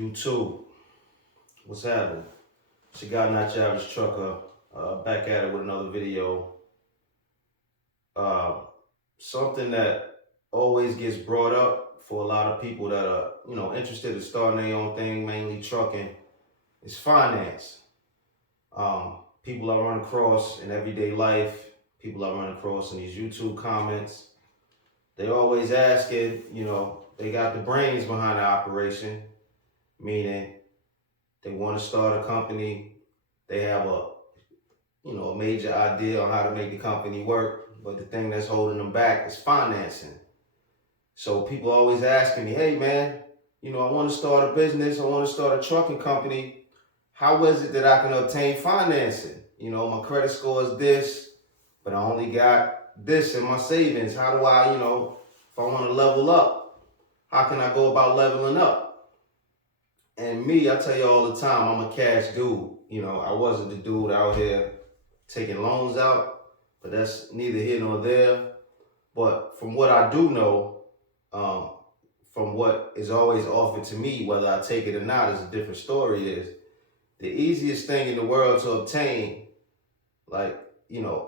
YouTube, what's happening? It's your guy, Not Your Average Trucker, back at it with another video. Uh, Something that always gets brought up for a lot of people that are, interested in starting their own thing, mainly trucking, is finance. People I run across in everyday life, people I run across in these YouTube comments, they always asking, they got the brains behind the operation, meaning they want to start a company. They have a major idea on how to make the company work, but the thing that's holding them back is financing. So people always asking me, hey man, I want to start a business. I want to start a trucking company. How is it that I can obtain financing? My credit score is this, but I only got this in my savings. How do I, if I want to level up, how can I go about leveling up? And me, I tell you all the time, I'm a cash dude. I wasn't the dude out here taking loans out, but that's neither here nor there. But from what I do know, from what is always offered to me, whether I take it or not is a different story, is the easiest thing in the world to obtain.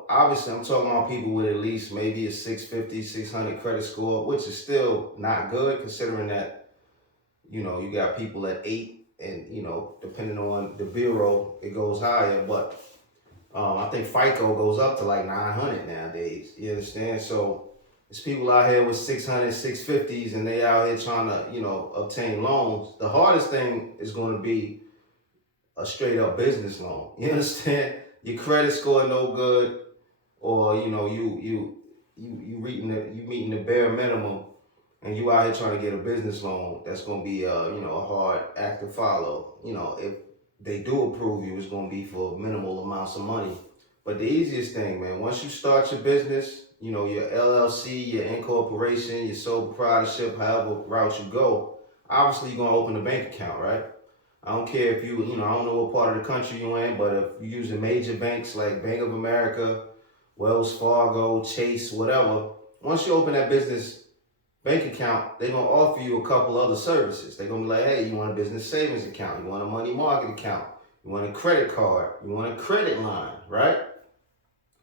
Obviously I'm talking about people with at least maybe a 650, 600 credit score, which is still not good considering that, you got people at 8 and, depending on the bureau, it goes higher. But I think FICO goes up to like 900 nowadays. You understand? So there's people out here with 600, 650s, and they out here trying to, obtain loans. The hardest thing is going to be a straight up business loan. You understand? Your credit score no good, or you meeting the bare minimum, and you out here trying to get a business loan. That's going to be a hard act to follow. If they do approve you, it's going to be for minimal amounts of money. But the easiest thing, man, once you start your business, your LLC, your incorporation, your sole proprietorship, however route you go, obviously you're going to open a bank account, right? I don't care if I don't know what part of the country you're in, but if you're using major banks like Bank of America, Wells Fargo, Chase, whatever, once you open that business bank account, they're going to offer you a couple other services. They're going to be like, hey, you want a business savings account, you want a money market account, you want a credit card, you want a credit line, right?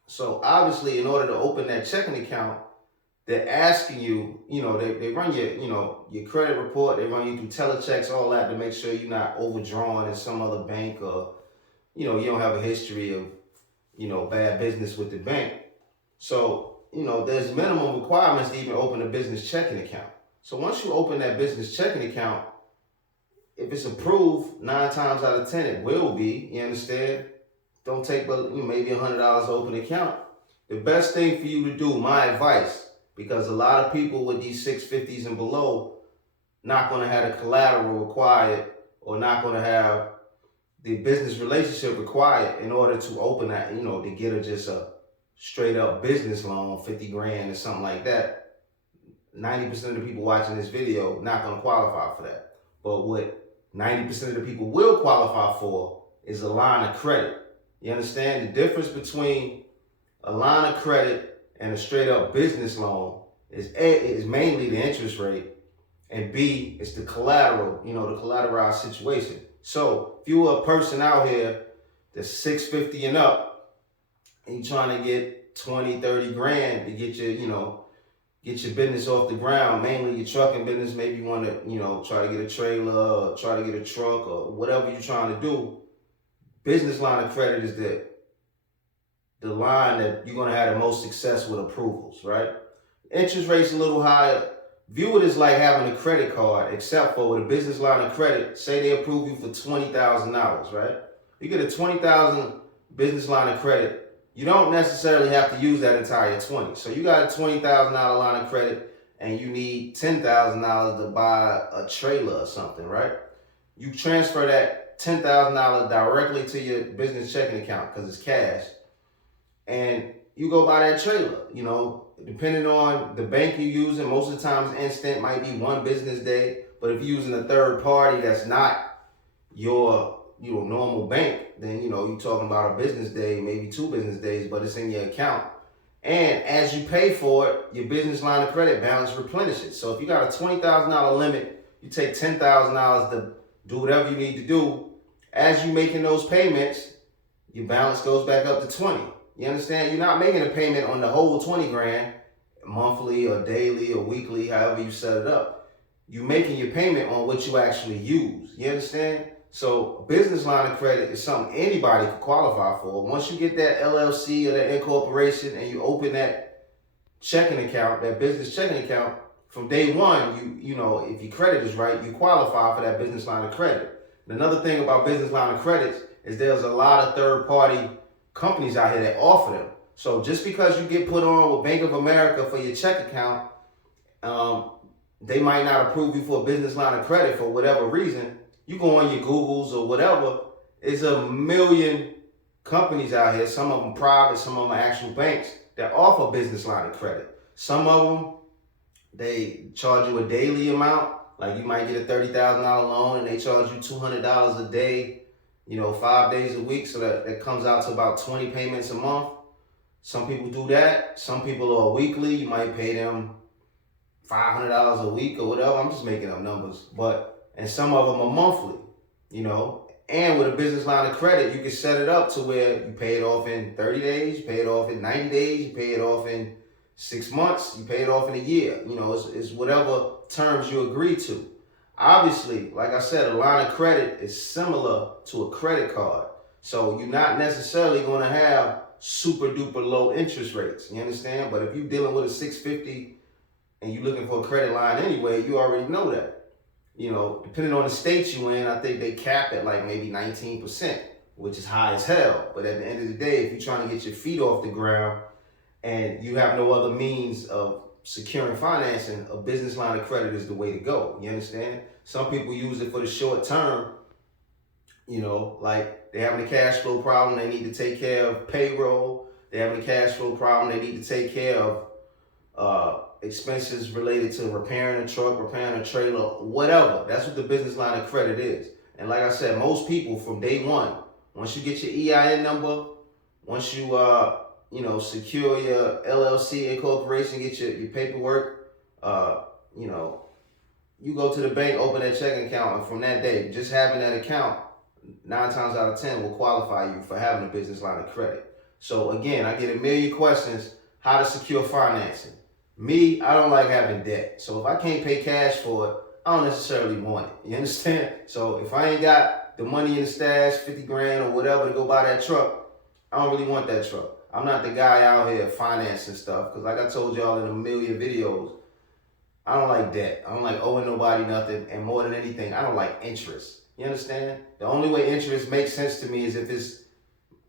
So obviously, in order to open that checking account, they're asking you, they run your credit report, they run you through telechecks, all that to make sure you're not overdrawn in some other bank, or, you don't have a history of, bad business with the bank. So, there's minimum requirements to even open a business checking account. So once you open that business checking account, if it's approved, 9 times out of 10, it will be, you understand? Don't take but maybe $100 to open an account. The best thing for you to do, my advice, because a lot of people with these 650s and below not going to have the collateral required, or not going to have the business relationship required in order to open that, to get just a straight up business loan, 50 grand or something like that. 90% of the people watching this video not going to qualify for that. But what 90% of the people will qualify for is a line of credit. You understand the difference between a line of credit and a straight up business loan is mainly the interest rate, and B, it's the collateral, the collateralized situation. So if you're a person out here that's 650 and up, and you're trying to get 20, 30 grand to get your business off the ground, mainly your trucking business, maybe you want to, try to get a trailer, or try to get a truck, or whatever you're trying to do, business line of credit is the line that you're going to have the most success with approvals, right? Interest rate's a little higher. View it as like having a credit card, except for with a business line of credit, say they approve you for $20,000, right? You get a $20,000 business line of credit, you don't necessarily have to use that entire 20. So you got a $20,000 line of credit and you need $10,000 to buy a trailer or something, right? You transfer that $10,000 directly to your business checking account because it's cash, and you go buy that trailer. Depending on the bank you're using, most of the times instant might be 1 business day, but if you're using a third party that's not your normal bank, then you're talking about a business day, maybe 2 business days, but it's in your account. And as you pay for it, your business line of credit balance replenishes. So if you got a $20,000 limit, you take $10,000 to do whatever you need to do. As you making those payments, your balance goes back up to 20. You understand? You're not making a payment on the whole 20 grand monthly or daily or weekly, however you set it up. You're making your payment on what you actually use. You understand? So business line of credit is something anybody can qualify for. Once you get that LLC or that incorporation and you open that checking account, that business checking account, from day one, you know, if your credit is right, you qualify for that business line of credit. And another thing about business line of credits is there's a lot of third-party companies out here that offer them. So just because you get put on with Bank of America for your check account, they might not approve you for a business line of credit for whatever reason. You go on your Googles or whatever, there's a million companies out here, some of them private, some of them are actual banks that offer business line of credit. Some of them, they charge you a daily amount, like you might get a $30,000 loan and they charge you $200 a day, you know, 5 days a week, so that comes out to about 20 payments a month. Some people do that. Some people are weekly. You might pay them $500 a week or whatever. I'm just making up numbers. And some of them are monthly, you know. And with a business line of credit, you can set it up to where you pay it off in 30 days, you pay it off in 90 days, you pay it off in 6 months, you pay it off in a year. You know, it's whatever terms you agree to. Obviously, like I said, a line of credit is similar to a credit card. So you're not necessarily going to have super duper low interest rates. You understand? But if you're dealing with a 650 and you're looking for a credit line anyway, you already know that. You know, depending on the state you in, I think they cap at like maybe 19%, which is high as hell. But at the end of the day, if you're trying to get your feet off the ground and you have no other means of securing financing, a business line of credit is the way to go. You understand? Some people use it for the short term, you know, like they're having a cash flow problem, they need to take care of payroll. They're having a cash flow problem, they need to take care of expenses related to repairing a truck, repairing a trailer, whatever. That's what the business line of credit is. And like I said, most people from day one, once you get your EIN number, once you secure your LLC incorporation, get your paperwork, you know, you go to the bank, open that checking account, and from that day, just having that account, 9 times out of 10 will qualify you for having a business line of credit. So again, I get a million questions, how to secure financing. Me, I don't like having debt. So if I can't pay cash for it, I don't necessarily want it. You understand? So if I ain't got the money in the stash, 50 grand or whatever to go buy that truck, I don't really want that truck. I'm not the guy out here financing stuff, because like I told y'all in a million videos, I don't like debt. I don't like owing nobody nothing. And more than anything, I don't like interest. You understand? The only way interest makes sense to me is if it's,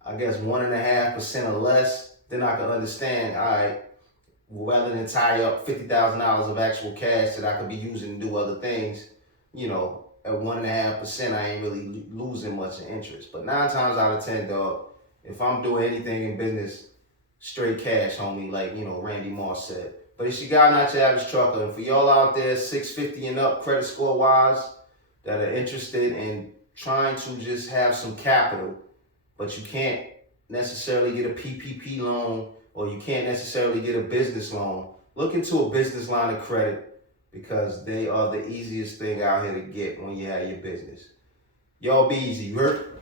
I guess, 1.5% or less. Then I can understand, all right, rather than tie up $50,000 of actual cash that I could be using to do other things, you know, at 1.5%, I ain't really losing much in interest. But 9 times out of 10, dog, if I'm doing anything in business, straight cash, homie, like, you know, Randy Moss said. But it's your guy, not your average trucker. And for y'all out there, 650 and up, credit score wise, that are interested in trying to just have some capital, but you can't necessarily get a PPP loan, or you can't necessarily get a business loan, look into a business line of credit, because they are the easiest thing out here to get when you have your business. Y'all be easy, you heard?